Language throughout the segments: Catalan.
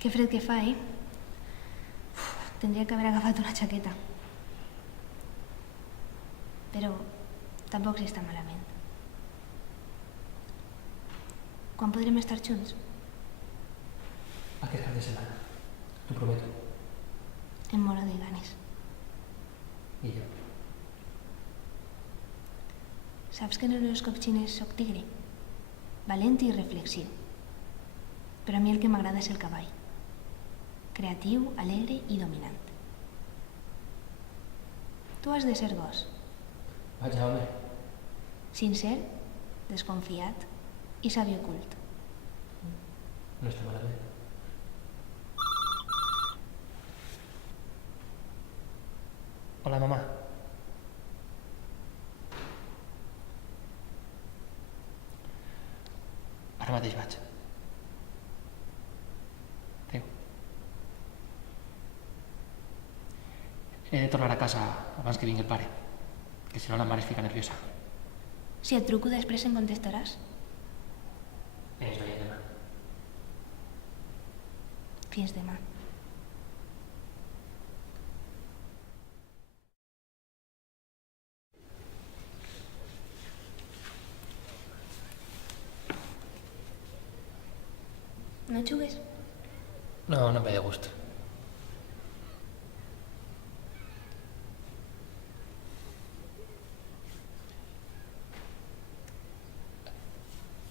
Que fred que fa, eh? Tindria que haver agafat una jaqueta. Però tampoc s'està malament. Quan podrem estar junts? Aquest cap de setmana, t'ho prometo. Em moro de ganes. I jo. Saps que en l'horòscop xinès soc tigre? Valent i reflexiu. Però a mi el que m'agrada és el cavall. Creatiu, alegre i dominant. Tu has de ser gos. Vaja, home. Sincer, desconfiat i savi ocult. No està malament. Hola, mamà. Ara mateix vaig. Adéu. He de tornar a casa abans que vingui el pare, que si no la mare es fica nerviosa. Si et truco després em contestaràs? Ens veiem demà. Fins demà. No jugues? No, no em ve de gust.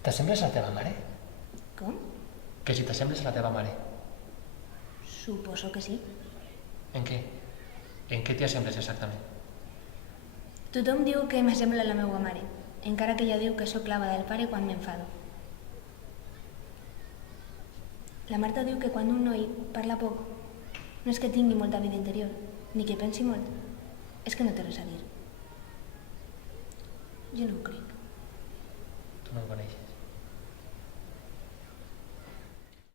T'assembles a la teva mare? Com? Que si t'assembles a la teva mare. Suposo que sí. En què? En què t'hi assembles exactament? Tothom diu que m'assembla a la meva mare, encara que ella diu que sóc l'ava del pare quan m'enfado. La Marta diu que quan un noi parla poc, no és que tingui molta vida interior, ni que pensi molt, és que no té res a dir. Jo no ho crec. Tu no em coneixes.